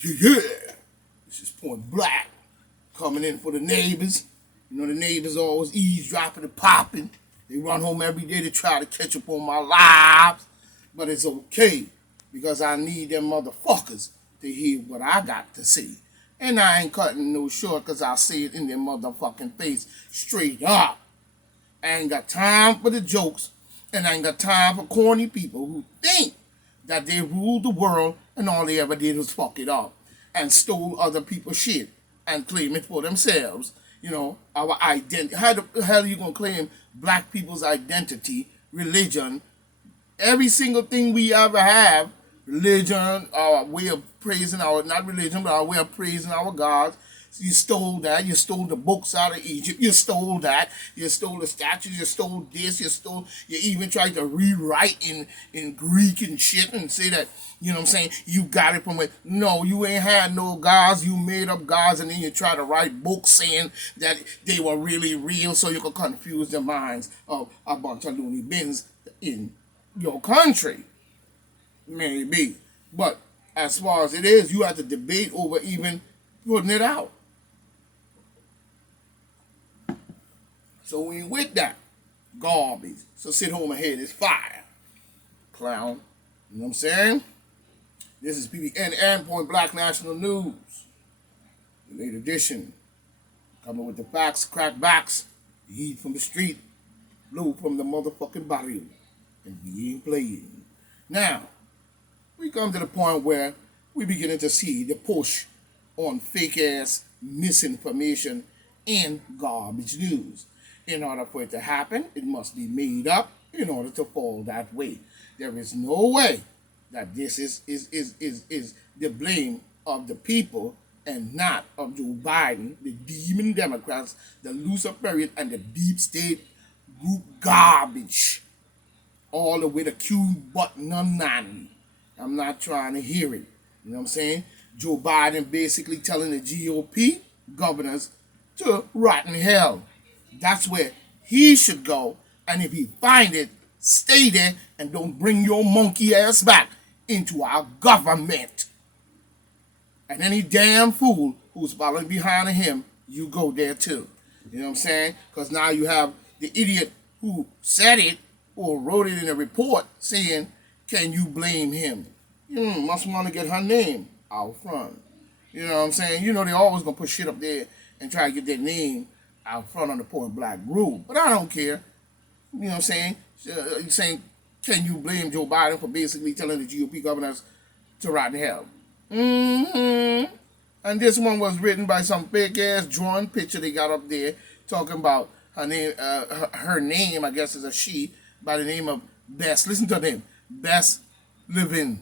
Yeah. This is Point Black coming in for the neighbors. You know, the neighbors always eavesdropping and popping. They run home every day to try to catch up on my lives. But it's okay because I need them motherfuckers to hear what I got to say. And I ain't cutting no short because I say it in their motherfucking face straight up. I ain't got time for the jokes, and I ain't got time for corny people who think that they ruled the world and all they ever did was fuck it up and stole other people's shit and claim it for themselves. You know, our identity. How the hell are you gonna claim black people's identity, religion, every single thing we ever have, religion, our way of praising our, not religion, but our way of praising our gods. You stole that. You stole the books out of Egypt. You stole that. You stole the statues. You stole this. You even tried to rewrite in Greek and shit and say that, you know what I'm saying, you got it from it. No, you ain't had no gods. You made up gods and then you try to write books saying that they were really real so you could confuse the minds of a bunch of loony bins in your country. Maybe. But as far as it is, you have to debate over even putting it out. So we ain't with that garbage. So sit home and hear this fire, clown. You know what I'm saying? This is PBN and Point Black National News. The late edition. Coming with the facts, crackbacks, the heat from the street, blow from the motherfucking barrel. And we ain't playing. Now, we come to the point where we beginning to see the push on fake ass misinformation and garbage news. In order for it to happen, it must be made up in order to fall that way. There is no way that this is the blame of the people and not of Joe Biden, the demon Democrats, the Luciferian, and the deep state group garbage. All the way to Q button on 90. I'm not trying to hear it. You know what I'm saying? Joe Biden basically telling the GOP governors to rotten hell. That's where he should go. And if he find it, stay there and don't bring your monkey ass back into our government. And any damn fool who's following behind him, you go there too. You know what I'm saying? Because now you have the idiot who said it or wrote it in a report saying, can you blame him? Must want to get her name out front. You know what I'm saying? You know they always going to put shit up there and try to get their name out front on the Point Black group. But I don't care. You know what I'm saying? You're saying, can you blame Joe Biden for basically telling the GOP governors to rot in hell? And this one was written by some fake ass drawn picture they got up there talking about her name. Her name, I guess, is a she by the name of Bess. Listen to them. Bess Levin.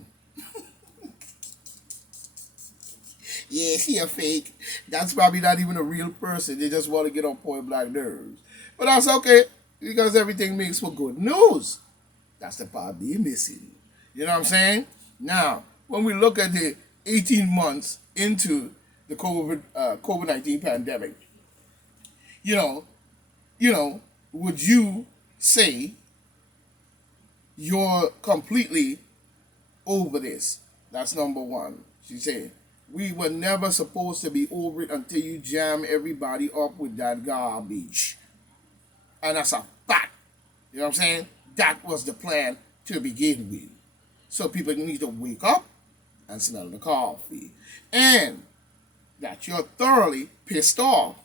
Yeah, she a fake. That's probably not even a real person. They just want to get on Point Black nerves. But that's okay, because everything makes for good news. That's the part they're missing. You know what I'm saying? Now, when we look at the 18 months into the COVID-19 pandemic, you know, would you say you're completely over this? That's number one. She said, we were never supposed to be over it until you jam everybody up with that garbage. And that's a fact. You know what I'm saying? That was the plan to begin with. So people need to wake up and smell the coffee. And that you're thoroughly pissed off.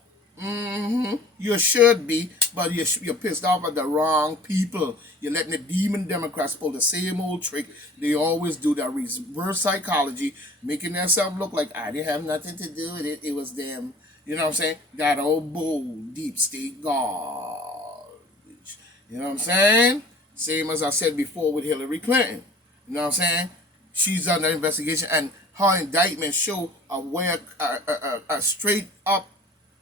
You should be, but you're pissed off at the wrong people. You're letting the demon Democrats pull the same old trick they always do, that reverse psychology, making themselves look like I didn't have nothing to do with it. It was them. You know what I'm saying? That old bull, deep state garbage. You know what I'm saying? Same as I said before with Hillary Clinton. You know what I'm saying? She's under investigation, and her indictment show a straight up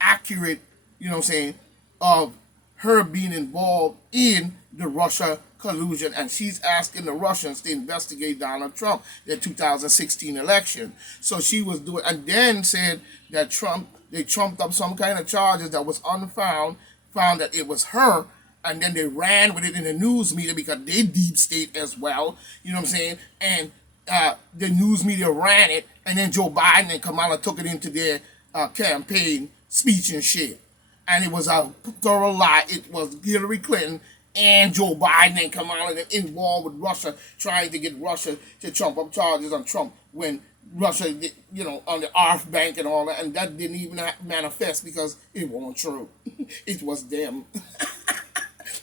accurate, you know what I'm saying, of her being involved in the Russia collusion, and she's asking the Russians to investigate Donald Trump, the 2016 election. So she was doing, and then said that they trumped up some kind of charges that was unfound, found that it was her, and then they ran with it in the news media because they deep state as well, you know what I'm saying, and the news media ran it, and then Joe Biden and Kamala took it into their campaign speech and shit. And it was a thorough lie. It was Hillary Clinton and Joe Biden and Kamala involved with Russia, trying to get Russia to trump up charges on Trump when Russia, on the ARF Bank and all that, and that didn't even manifest because it wasn't true. It was them.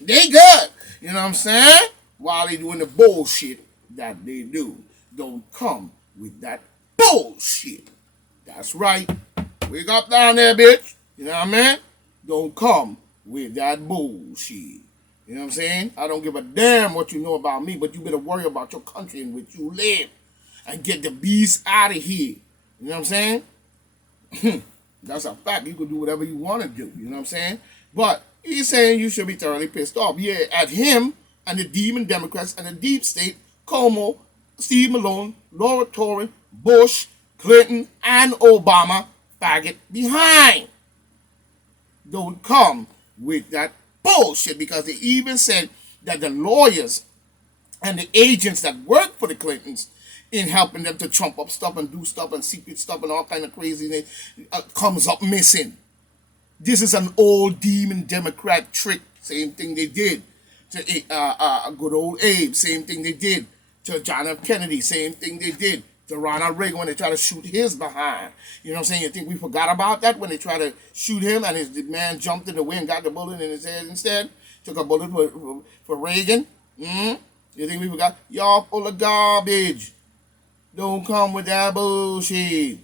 They good. You know what I'm saying? While they doing the bullshit that they do. Don't come with that bullshit. That's right. Wake up down there, bitch. You know what I mean? Don't come with that bullshit. You know what I'm saying? I don't give a damn what you know about me, but you better worry about your country in which you live. And get the beast out of here. You know what I'm saying? That's a fact. You can do whatever you want to do. You know what I'm saying? But he's saying you should be thoroughly pissed off. Yeah, at him and the demon Democrats and the deep state, Cuomo, Steve Malone, Laura Torren, Bush, Clinton, and Obama faggot behind. Don't come with that bullshit, because they even said that the lawyers and the agents that work for the Clintons in helping them to trump up stuff and do stuff and secret stuff and all kind of craziness comes up missing. This is an old demon Democrat trick. Same thing they did to good old Abe. Same thing they did to John F. Kennedy. Same thing they did to Ronald Reagan when they tried to shoot his behind. You know what I'm saying? You think we forgot about that when they tried to shoot him and the man jumped in the way and got the bullet in his head instead? Took a bullet for Reagan? You think we forgot? Y'all full of garbage. Don't come with that bullshit. You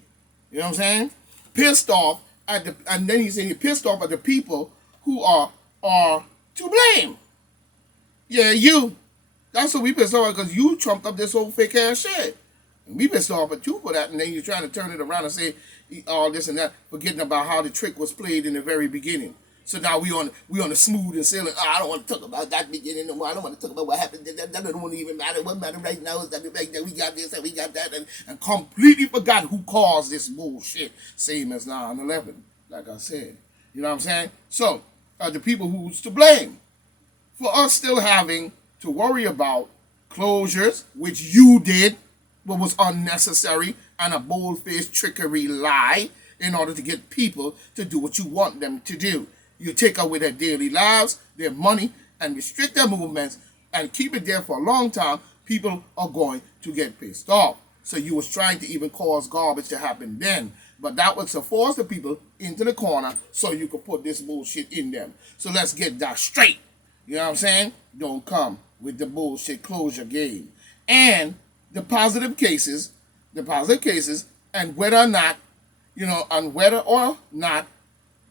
know what I'm saying? Pissed off at and then he said he pissed off at the people who are to blame. Yeah, you. That's what we pissed off at, because you trumped up this whole fake ass shit. And we pissed off at you for that, and then you're trying to turn it around and say all this and that, forgetting about how the trick was played in the very beginning. So now we on the smooth and sailing. I don't want to talk about that beginning no more. I don't want to talk about what happened. That doesn't even matter. What matters right now is that we got this and we got that, and completely forgot who caused this bullshit. Same as 9/11, like I said. You know what I'm saying? So the people who's to blame for us still having to worry about closures, which you did, but was unnecessary and a bold-faced trickery lie in order to get people to do what you want them to do. You take away their daily lives, their money, and restrict their movements, and keep it there for a long time, people are going to get pissed off. So you was trying to even cause garbage to happen then. But that was to force the people into the corner so you could put this bullshit in them. So let's get that straight. You know what I'm saying? Don't come with the bullshit closure game. And the positive cases, and whether or not,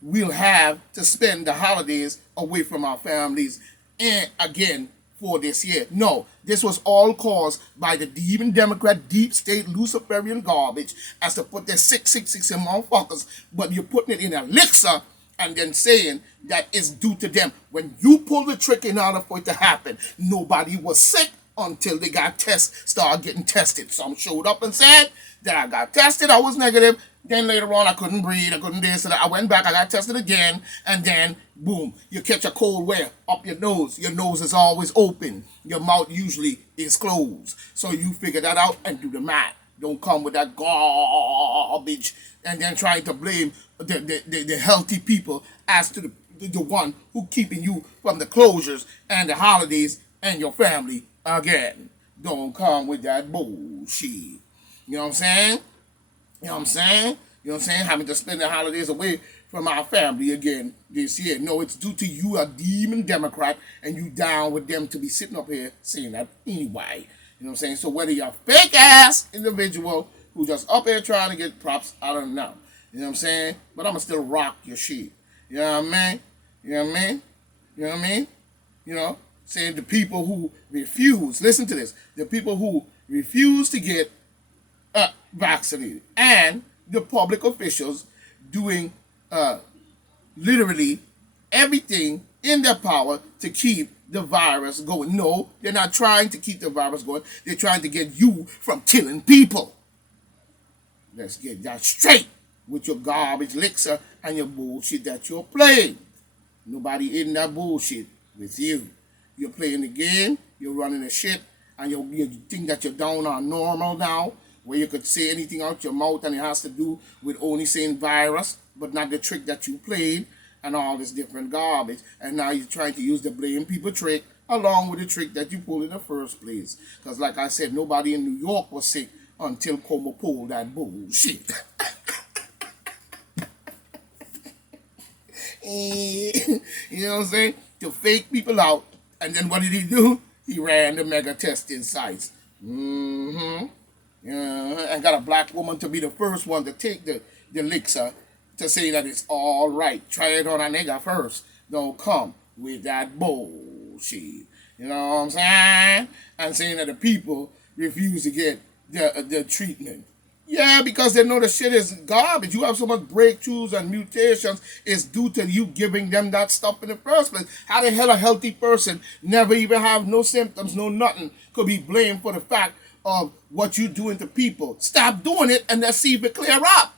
we'll have to spend the holidays away from our families and again for this year. No, this was all caused by the demon Democrat, deep state, Luciferian garbage as to put their 666 in motherfuckers, but you're putting it in elixir and then saying that it's due to them. When you pull the trick in order for it to happen, nobody was sick until they started getting tested. Some showed up and said that I got tested, I was negative. Then later on, I couldn't breathe, I couldn't this, so I went back, I got tested again, and then, boom, you catch a cold where? Up your nose. Your nose is always open. Your mouth usually is closed. So you figure that out and do the math. Don't come with that garbage and then trying to blame the healthy people as to the one who keeping you from the closures and the holidays and your family again. Don't come with that bullshit. You know what I'm saying? You know what I'm saying? You know what I'm saying? Having to spend the holidays away from our family again this year. No, it's due to you, a demon Democrat, and you down with them to be sitting up here saying that anyway. You know what I'm saying? So whether you're a fake ass individual who just up here trying to get props, I don't know. You know what I'm saying? But I'm going to still rock your shit. You know what I mean? You know what I mean? You know what I mean? You know, saying the people who refuse, listen to this, the people who refuse to get vaccinated, and the public officials doing literally everything in their power to keep the virus going. No, they're not trying to keep the virus going. They're trying to get you from killing people. Let's get that straight with your garbage elixir and your bullshit that you're playing. Nobody in that bullshit with you. You're playing the game, you're running the shit, and you think that you're down on normal now, where you could say anything out your mouth and it has to do with only saying virus, but not the trick that you played and all this different garbage. And now you're trying to use the blame people trick along with the trick that you pulled in the first place. Because like I said, nobody in New York was sick until Como pulled that bullshit. You know what I'm saying? To fake people out. And then what did he do? He ran the mega testing sites. And got a black woman to be the first one to take the elixir to say that it's all right. Try it on a nigga first. Don't come with that bullshit. You know what I'm saying? And saying that the people refuse to get the treatment. Yeah, because they know the shit is garbage. You have so much breakthroughs and mutations. It's due to you giving them that stuff in the first place. How the hell a healthy person never even have no symptoms, no nothing, could be blamed for the fact of what you doing to people? Stop doing it and let's see if it clear up.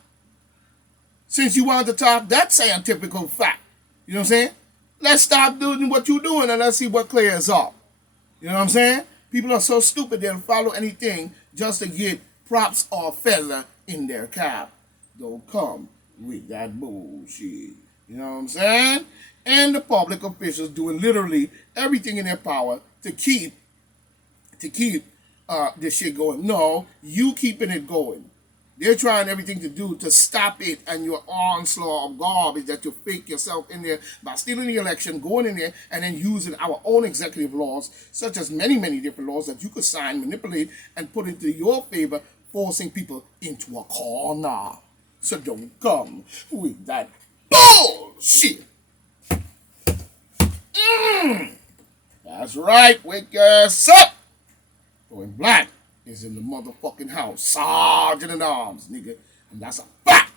Since you want to talk that scientific fact. You know what I'm saying? Let's stop doing what you're doing and let's see what clears up. You know what I'm saying? People are so stupid they'll follow anything just to get props or feather in their cap. Don't come with that bullshit. You know what I'm saying? And the public officials doing literally everything in their power to keep this shit going. No, you keeping it going. They're trying everything to do to stop it and your onslaught of garbage that you fake yourself in there by stealing the election, going in there, and then using our own executive laws, such as many, many different laws that you could sign, manipulate, and put into your favor, forcing people into a corner. So don't come with that bullshit. That's right, wake your ass up. Going black is in the motherfucking house. Sergeant at Arms, nigga. And that's a fact.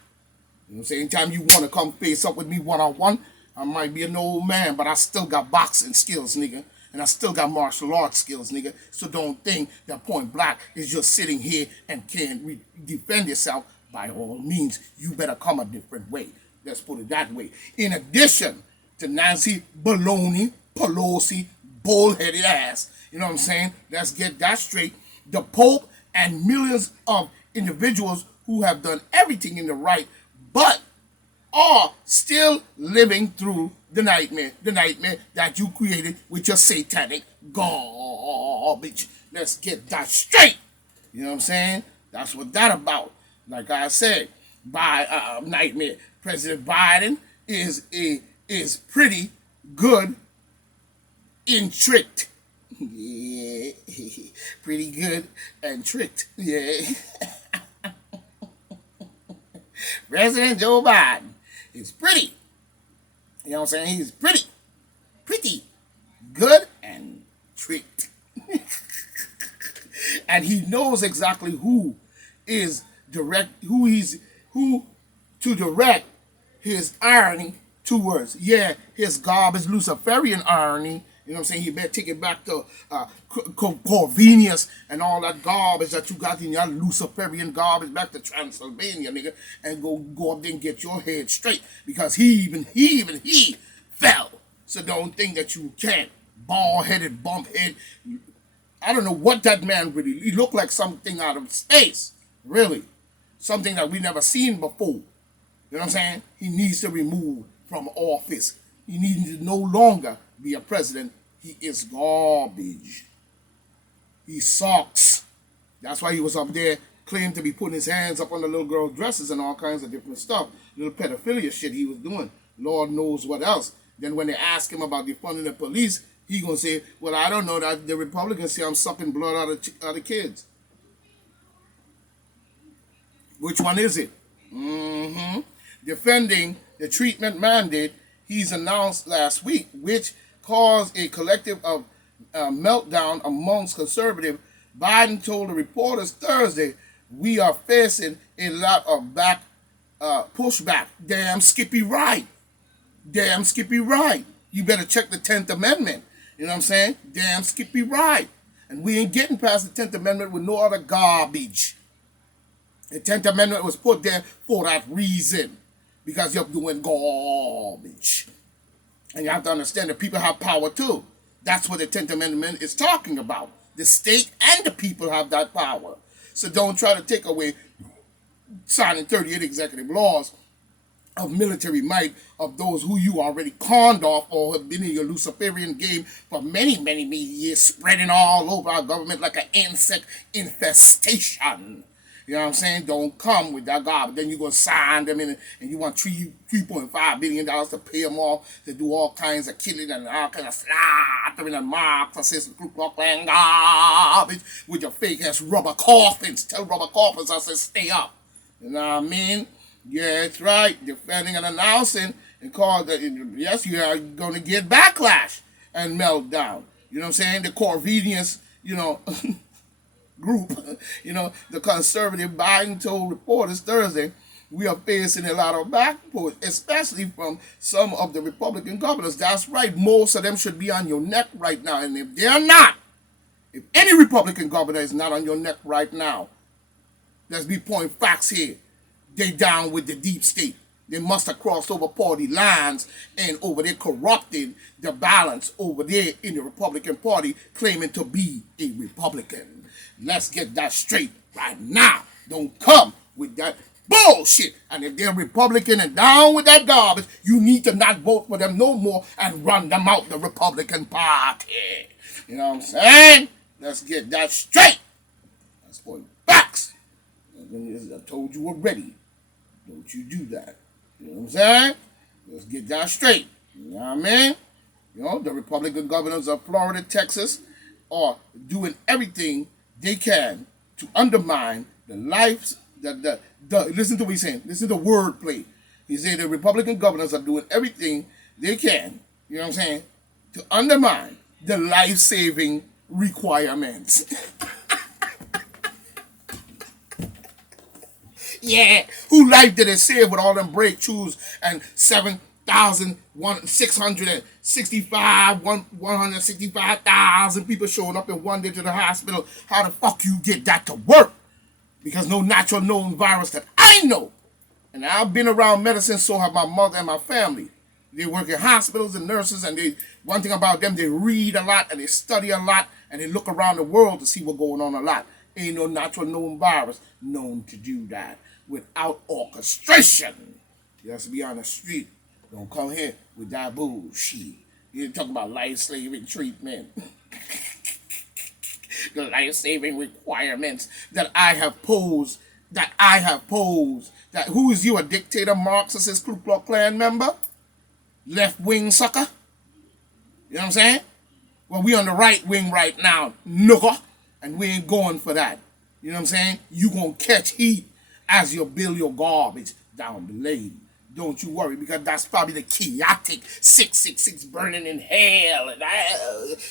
You know what I'm saying? Anytime you want to come face up with me one-on-one, I might be an old man, but I still got boxing skills, nigga. And I still got martial arts skills, nigga. So don't think that Point Black is just sitting here and can't defend yourself. By all means, you better come a different way. Let's put it that way. In addition to Nancy Baloney, Pelosi, bullheaded ass, you know what I'm saying? Let's get that straight. The Pope and millions of individuals who have done everything in the right, but are still living through the nightmare that you created with your satanic garbage. Let's get that straight. You know what I'm saying? That's what that about. Like I said, by nightmare, President Biden is pretty good in tricked. Yeah, pretty good and tricked. Yeah. President Joe Biden is pretty. You know what I'm saying? He's pretty good and tricked. And he knows exactly who to direct his irony towards. Yeah, his garbage Luciferian irony. You know what I'm saying? You better take it back to Corvinus and all that garbage that you got in your Luciferian garbage back to Transylvania, nigga, and go up there and get your head straight because he fell. So don't think that you can't. Bald-headed, bump-head. I don't know what that man really. He looked like something out of space, really, something that we never seen before. You know what I'm saying? He needs to remove from office. He needs to no longer be a president. He is garbage. He sucks. That's why he was up there claimed to be putting his hands up on the little girl's dresses and all kinds of different stuff. Little pedophilia shit he was doing. Lord knows what else. Then when they ask him about defunding the police, he gonna say, well, I don't know that the Republicans say I'm sucking blood out of kids. Which one is it? Defending the treatment mandate he's announced last week, which caused a collective of meltdown amongst conservatives. Biden told the reporters Thursday, we are facing a lot of pushback. Damn Skippy right. Damn Skippy right. You better check the 10th Amendment. You know what I'm saying? Damn Skippy right. And we ain't getting past the 10th Amendment with no other garbage. The 10th Amendment was put there for that reason. Because you're doing garbage. And you have to understand that people have power too. That's what the 10th Amendment is talking about. The state and the people have that power. So don't try to take away signing 38 executive laws of military might of those who you already conned off or have been in your Luciferian game for many, many, many years, spreading all over our government like an insect infestation. You know what I'm saying? Don't come with that garbage. Then you're going to sign them in and you want $3.5 billion to pay them off to do all kinds of killing and all kinds of slaughtering and Marxist Ku Klux Klan garbage with your fake ass rubber coffins. Tell rubber coffins I said stay up. You know what I mean? Yeah, that's right. Defending and announcing and call that. Yes, you are going to get backlash and meltdown. You know what I'm saying? The Corvinius, group, the conservative Biden told reporters Thursday, we are facing a lot of backpush, especially from some of the Republican governors. That's right. Most of them should be on your neck right now. And if they're not, if any Republican governor is not on your neck right now, let's be pointing facts here. They down with the deep state. They must have crossed over party lines and over there corrupted the balance over there in the Republican Party, claiming to be a Republican. Let's get that straight right now. Don't come with that bullshit. And if they're Republican and down with that garbage, you need to not vote for them no more and run them out the Republican Party. You know what I'm saying? Let's get that straight. That's for facts. I told you already. Don't you do that. You know what I'm saying? Let's get that straight. You know what I mean? The Republican governors of Florida, Texas are doing everything they can to undermine the lives, listen to what he's saying. Listen to the wordplay. He said the Republican governors are doing everything they can, you know what I'm saying, to undermine the life-saving requirements. Yeah, who life did it save with all them breakthroughs and 165,000 people showing up in one day to the hospital? How the fuck you get that to work? Because no natural known virus that I know. And I've been around medicine, so have my mother and my family. They work in hospitals and nurses, and one thing about them, they read a lot and they study a lot and they look around the world to see what's going on a lot. Ain't no natural known virus known to do that without orchestration. You have to be on the street. Don't come here with that bullshit. You're talking about life-saving treatment. The life-saving requirements that I have posed. That who is you, a dictator, Marxist, Ku Klux Klan member? Left-wing sucker? You know what I'm saying? Well, we on the right wing right now, nigga. And we ain't going for that. You know what I'm saying? You gonna catch heat as you build your garbage down the lane. Don't you worry, because that's probably the chaotic 666 burning in hell and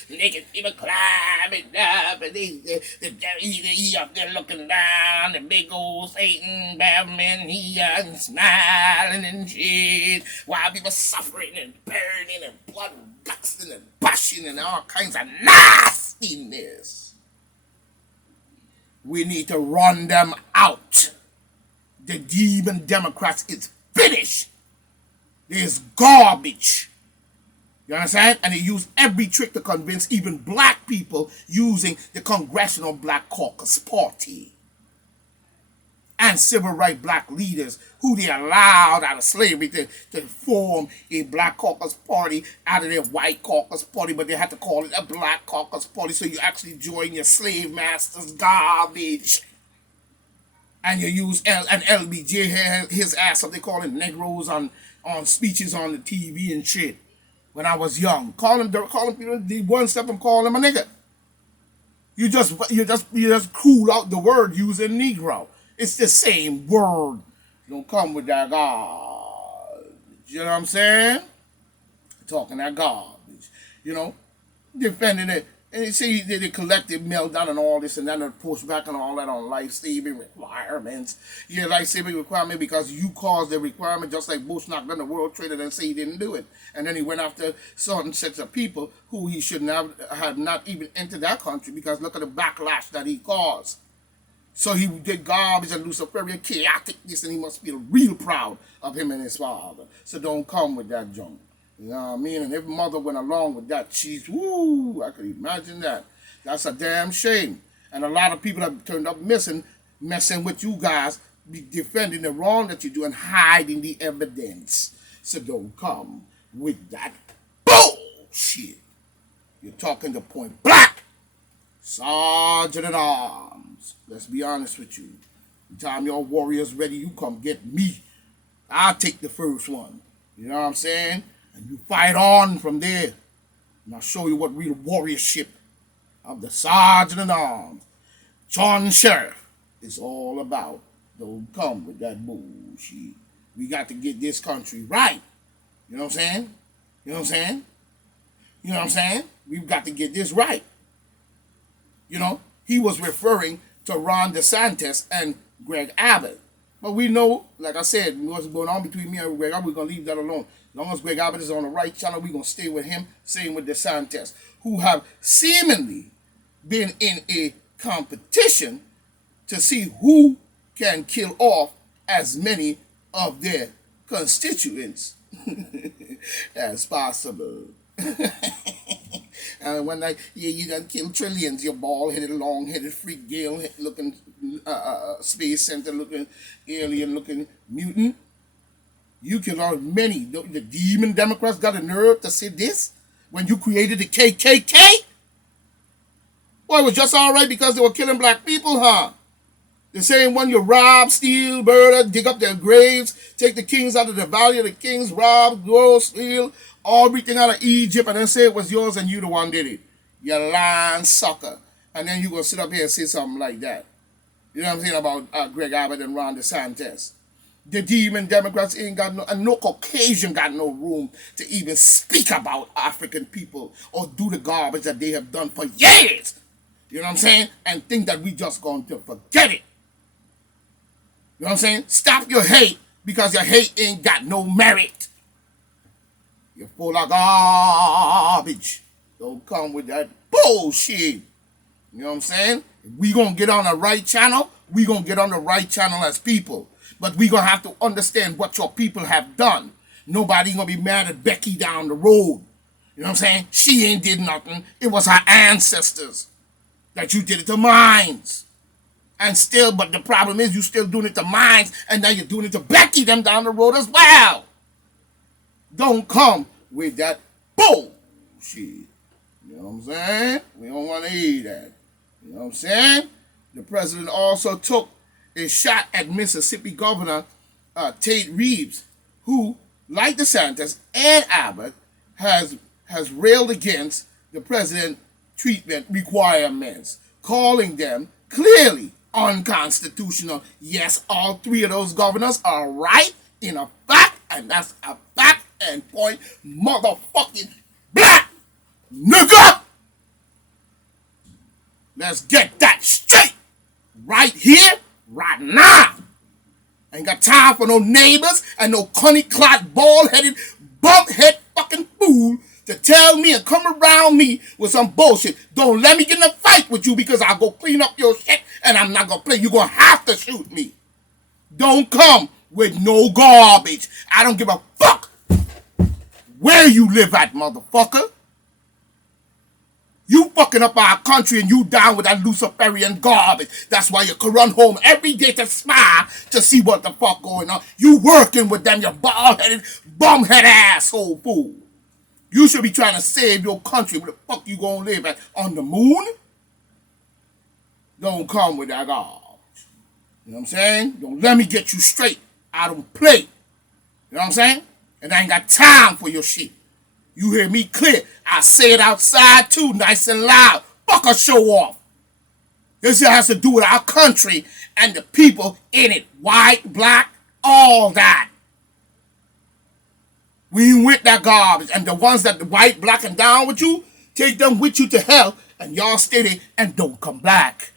naked people climbing up and he up there looking down, the big old Satan Batman, he smiling and shit, while people suffering and burning and blood gutsing and bushing and all kinds of nastiness. We need to run them out. The demon Democrats is finished. There's garbage. You understand? And they use every trick to convince even black people using the Congressional Black Caucus Party. And civil rights black leaders who they allowed out of slavery to form a black caucus party out of their white caucus party, but they had to call it a black caucus party, so you actually join your slave masters' garbage. And you use LBJ, his ass, what they call it, Negroes on speeches on the TV and shit. When I was young, calling people, the one step and calling them a nigga. You just cool out the word using Negro. It's the same word. Don't come with that garbage. You know what I'm saying? Talking that garbage. Defending it. And you see the collective meltdown and all this and that, and push back and all that on life-saving requirements. Yeah, life-saving requirement because you caused the requirement, just like Bush knocked down the World Trade and say he didn't do it. And then he went after certain sets of people who he should have not even entered that country, because look at the backlash that he caused. So he did garbage and Luciferian chaoticness, and he must feel real proud of him and his father. So don't come with that junk. You know what I mean? And if mother went along with that cheese, woo, I could imagine that. That's a damn shame. And a lot of people have turned up messing with you guys, be defending the wrong that you do and hiding the evidence. So don't come with that bullshit. You're talking to Point Black, Sergeant at Arms. Let's be honest with you. The time your warrior's ready, you come get me. I'll take the first one. You know what I'm saying? And you fight on from there. And I'll show you what real warriorship of the Sergeant at Arms, John Sheriff, is all about. Don't come with that bullshit. We got to get this country right. You know what I'm saying? You know what I'm saying? You know what I'm saying? We've got to get this right. You know, he was referring to Ron DeSantis and Greg Abbott. But we know, like I said, what's going on between me and Greg Abbott, we're going to leave that alone. As long as Greg Abbott is on the right channel, we're going to stay with him. Same with DeSantis, who have seemingly been in a competition to see who can kill off as many of their constituents as possible. And when you done kill trillions, you bald-headed, long-headed, freak Gale-looking, space center-looking, alien-looking mutant. You killed off many. The demon Democrats got a nerve to say this when you created the KKK? Boy, it was just all right because they were killing black people, huh? The same one you rob, steal, murder, dig up their graves, take the kings out of the valley of the kings, rob, grow, steal, everything out of Egypt, and then say it was yours and you the one did it. You lying sucker. And then you gonna sit up here and say something like that. You know what I'm saying about Greg Abbott and Ron DeSantis. The demon Democrats ain't got no Caucasian got no room to even speak about African people or do the garbage that they have done for years. You know what I'm saying? And think that we just going to forget it. You know what I'm saying? Stop your hate because your hate ain't got no merit. You're full of garbage. Don't come with that bullshit. You know what I'm saying? If we gonna get on the right channel, we gonna get on the right channel as people. But we gonna have to understand what your people have done. Nobody gonna be mad at Becky down the road. You know what I'm saying? She ain't did nothing. It was her ancestors that you did it to mines. And still, but the problem is you still doing it to mines, and now you're doing it to Becky them down the road as well. Don't come with that bullshit. You know what I'm saying? We don't want to hear that. You know what I'm saying? The president also took a shot at Mississippi Governor Tate Reeves, who, like DeSantis and Abbott, has railed against the president's treatment requirements, calling them clearly unconstitutional. Yes, all three of those governors are right in a fact, and that's a fact and point, motherfucking black nigga. Let's get that straight right here, right now. Ain't got time for no neighbors and no cunny-clot, bald-headed, bump-head fucking fool to tell me and come around me with some bullshit. Don't let me get in a fight with you because I'll go clean up your shit and I'm not going to play. You're going to have to shoot me. Don't come with no garbage. I don't give a fuck where you live at, motherfucker. You fucking up our country and you down with that Luciferian garbage. That's why you can run home every day to smile to see what the fuck going on. You working with them, you bald-headed, bum-head asshole fool. You should be trying to save your country. Where the fuck you gonna live at? On the moon? Don't come with that garbage. You know what I'm saying? Don't let me get you straight. I don't play. You know what I'm saying? And I ain't got time for your shit. You hear me clear. I say it outside too, nice and loud. Fuck a show off. This has to do with our country and the people in it. White, black, all that. We ain't with that garbage. And the ones that the white, black, and down with you, take them with you to hell. And y'all stay there and don't come back.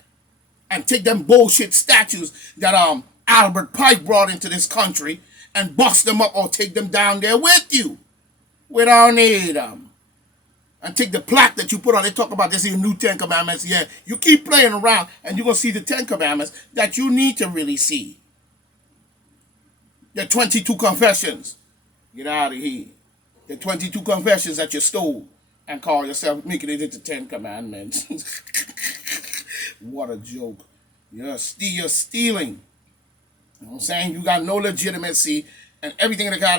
And take them bullshit statues that Albert Pike brought into this country and bust them up or take them down there with you. We don't need them. And take the plaque that you put on. They talk about this in new 10 Commandments. Yeah, you keep playing around and you're going to see the 10 Commandments that you need to really see. The 22 confessions. Get out of here. The 22 confessions that you stole and call yourself making it into 10 commandments. What a joke. You're stealing. You know what I'm saying? You got no legitimacy, and everything that God